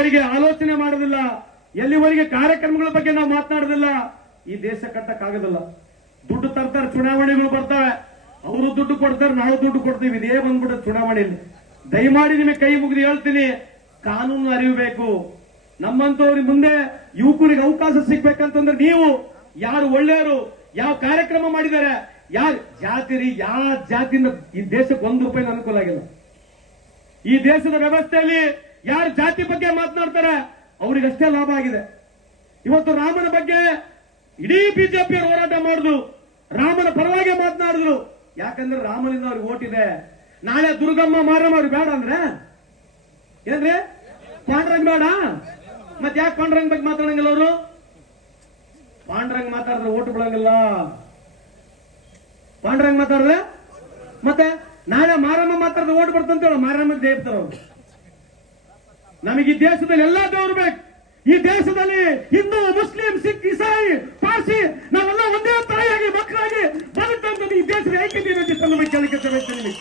ಎಲ್ಲಿವರೆಗೆ ಆಲೋಚನೆ ಮಾಡೋದಿಲ್ಲ ಎಲ್ಲಿವರೆಗೆ ಕಾರ್ಯಕ್ರಮಗಳ ಬಗ್ಗೆ ನಾವು ಮಾತನಾಡೋದಿಲ್ಲ ಈ ದೇಶ ಕಟ್ಟಕ್ಕಾಗೋದಿಲ್ಲ ದುಡ್ಡು ತರ್ತಾರೆ, ಚುನಾವಣೆಗಳು ಬರ್ತವೆ. ಅವರು ದುಡ್ಡು ಕೊಡ್ತಾರೆ, ನಾವು ದುಡ್ಡು ಕೊಡ್ತೀವಿ. ಇದೇ ಬಂದ್ಬಿಟ್ಟು ಚುನಾವಣೆಯಲ್ಲಿ. ದಯಮಾಡಿ ನಿಮಗೆ ಕೈ ಮುಗಿದು ಹೇಳ್ತೀನಿ. ಕಾನೂನು ಅರಿಯಬೇಕು. ನಮ್ಮಂತವ್ರಿಗೆ ಮುಂದೆ ಯುವಕರಿಗೆ ಅವಕಾಶ ಸಿಗ್ಬೇಕಂತಂದ್ರೆ ನೀವು, ಯಾರು ಒಳ್ಳೆಯವರು, ಯಾವ ಕಾರ್ಯಕ್ರಮ ಮಾಡಿದ್ದಾರೆ, ಯಾರು ಜಾತಿ ರೀ ಯಾವ ಜಾತಿಯಿಂದ ಈ ದೇಶಕ್ಕೆ ಒಂದು ರೂಪಾಯಿ ಅನುಕೂಲ ಆಗಿಲ್ಲ. ಈ ದೇಶದ ವ್ಯವಸ್ಥೆಯಲ್ಲಿ ಯಾರು ಜಾತಿ ಬಗ್ಗೆ ಮಾತನಾಡ್ತಾರೆ, ಅವರಿಗಷ್ಟೇ ಲಾಭ ಆಗಿದೆ. ಇವತ್ತು ರಾಮನ ಬಗ್ಗೆ ಇಡೀ ಬಿಜೆಪಿ ಹೋರಾಟ ಮಾಡಿದ್ರು. ರಾಮನ ಪರವಾಗಿ ಮಾತನಾಡಿದ್ರು. ಯಾಕಂದ್ರೆ ರಾಮನಿಂದ ಅವ್ರಿಗೆ ಓಟಿದೆ ನಾಳೆ ದುರ್ಗಮ್ಮ ಮಾರಮ್ಮ ಅವ್ರಿಗೆ ಬೇಡ ಅಂದ್ರೆ? ಏನ್ರಿ ಪಾಂಡ್ರಂಗ್ ಬೇಡ? ಮತ್ತೆ ಯಾಕೆ ಪಾಂಡ್ರಂಗ್ ಬಗ್ಗೆ ಮಾತಾಡಂಗಿಲ್ಲ ಅವರು? ಪಾಂಡ್ರಂಗ್ ಮಾತಾಡಿದ್ರೆ ಓಟ್ ಬಿಡಂಗಿಲ್ಲ. ಪಾಂಡ್ರಂಗ್ ಮಾತಾಡಿದ್ರೆ? ಮತ್ತೆ ನಾಳೆ ಮಾರಮ್ಮ ಮಾತಾಡಿದ್ರೆ ಓಟ್ ಹೇಳೋ. ಮಾರಮ್ಮ ದೇವ್ತಾರ ಅವ್ರು. ನಮಗೆ ಈ ದೇಶದಲ್ಲಿ ಎಲ್ಲಾ ದೇವರು ಬೇಕು. ಈ ದೇಶದಲ್ಲಿ ಹಿಂದೂ, ಮುಸ್ಲಿಂ, ಸಿಖ್, ಇಸಾಯಿ, ಪಾರ್ಸಿ, ನಾವೆಲ್ಲ ಒಂದೇ ತಾಯಿಯಾಗಿ, ಮಕ್ಕಳಾಗಿ ಬದುಕಂತ ಈ ದೇಶದ ಐಕ್ಯತೆ ಕೇಳಕ್ಕೆ ಬಯಸ್ತೀನಿ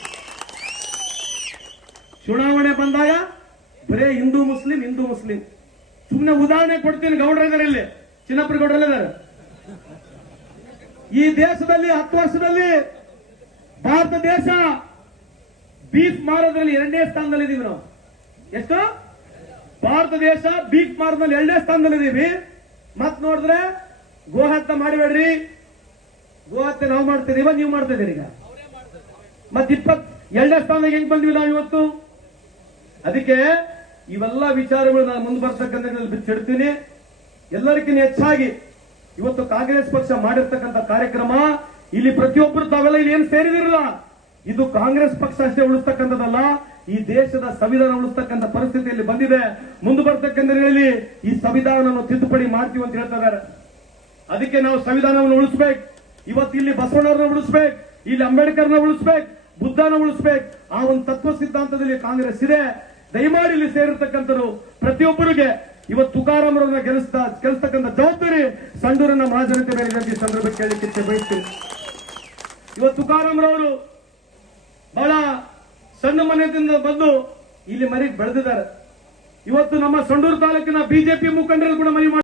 ಚುನಾವಣೆ ಬಂದಾಗ ಬರೇ ಹಿಂದೂ, ಮುಸ್ಲಿಂ ಹಿಂದೂ, ಮುಸ್ಲಿಂ. ಸುಮ್ಮನೆ ಉದಾಹರಣೆ ಕೊಡ್ತೀನಿ ಗೌಡ್ರ ಇದಾರೆ ಇಲ್ಲಿ. ಚಿನ್ನಪ್ಪ ಗೌಡ್ರ ಈ ದೇಶದಲ್ಲಿ ಹತ್ತು ವರ್ಷದಲ್ಲಿ ಭಾರತ ದೇಶ ಬೀಫ್ ಮಾರೋದ್ರಲ್ಲಿ ಎರಡನೇ ಸ್ಥಾನದಲ್ಲಿ ಇದೀವಿ ನಾವು. ಎಷ್ಟು? ಭಾರತ ದೇಶ ಬೀಫ್ ಮಾರ್ಕ್ನಲ್ಲಿ ಎರಡನೇ ಸ್ಥಾನದಲ್ಲಿ ಇದೀವಿ ಮತ್ ನೋಡಿದ್ರೆ ಗೋಹತ್ಯೆ ಮಾಡಬೇಡ್ರಿ. ಗೋಹತ್ಯೆ ನಾವು ಮಾಡ್ತಿದೀವ ನೀವು ಮಾಡ್ತಾ ಇದೀರಿ ಈಗ. ಮತ್ ಇಪ್ಪತ್ ಎರಡನೇ ಸ್ಥಾನದಾಗ ಹೆಂಗ್ ಬಂದ್ವಿ ನಾವು ಇವತ್ತು? ಅದಕ್ಕೆ ಇವೆಲ್ಲ ವಿಚಾರಗಳು ನಾನು ಮುಂದೆ ಬರ್ತಕ್ಕಂಥ ಬಿಚ್ಚಿಡ್ತೀನಿ. ಎಲ್ಲರಿಗಿಂತ ಹೆಚ್ಚಾಗಿ ಇವತ್ತು ಕಾಂಗ್ರೆಸ್ ಪಕ್ಷ ಮಾಡಿರ್ತಕ್ಕಂಥ ಕಾರ್ಯಕ್ರಮ, ಇಲ್ಲಿ ಪ್ರತಿಯೊಬ್ಬರು ತಾವೆಲ್ಲ ಇಲ್ಲಿ ಏನು ಸೇರಿದಿರಲ್ಲ. ಇದು ಕಾಂಗ್ರೆಸ್ ಪಕ್ಷ ಅಷ್ಟೇ ಉಳಿಸ್ತಕ್ಕಂಥದ್ದಲ್ಲ. ಈ ದೇಶದ ಸಂವಿಧಾನ ಉಳಿಸ್ತಕ್ಕಂಥ ಪರಿಸ್ಥಿತಿಯಲ್ಲಿ ಬಂದಿದೆ. ಮುಂದೆ ಬರ್ತಕ್ಕಂಥ ಹೇಳಿ ಈ ಸಂವಿಧಾನವನ್ನು ತಿದ್ದುಪಡಿ ಮಾಡ್ತೀವಿ ಅಂತ ಹೇಳ್ತಾ ಇದ್ದಾರೆ. ಅದಕ್ಕೆ ನಾವು ಸಂವಿಧಾನವನ್ನು ಉಳಿಸ್ಬೇಕು. ಇವತ್ತು ಇಲ್ಲಿ ಬಸವಣ್ಣವ್ರನ್ನ ಉಳಿಸ್ಬೇಕು, ಇಲ್ಲಿ ಅಂಬೇಡ್ಕರ್ನ ಉಳಿಸ್ಬೇಕು, ಬುದ್ಧನ ಉಳಿಸ್ಬೇಕು. ಆ ಒಂದು ತತ್ವ ಸಿದ್ಧಾಂತದಲ್ಲಿ ಕಾಂಗ್ರೆಸ್ ಇದೆ. ದಯಮಾಡಿ ಇಲ್ಲಿ ಸೇರಿರ್ತಕ್ಕಂಥರು ಪ್ರತಿಯೊಬ್ಬರಿಗೆ ಇವತ್ತು ತುಕಾರಾಮರನ್ನ ಗೆಲ್ಲಿಸ್ತಾ, ಗೆಲ್ಲಿಸ್ತಕ್ಕಂಥ ಜವಾಬ್ದಾರಿ ಸಂಡೂರನ್ನ ಮಹಾಜನತೆ ಮೇಲೆ ಈ ಸಂದರ್ಭಕ್ಕೆ ಕೇಳಲಿಕ್ಕೆ ಬಯಸ್ತೀನಿ. ಇವತ್ತು ತುಕಾರಾಮರವರು ಬಹಳ ಸಣ್ಣ ಮನೆಯಿಂದ ಬಂದು ಇಲ್ಲಿ ಮರಿ ಬೆಳೆದಿದ್ದಾರೆ. ಇವತ್ತು ನಮ್ಮ ಸಂಡೂರು ತಾಲೂಕಿನ ಬಿಜೆಪಿ ಮುಖಂಡರು ಕೂಡ ಮರಿ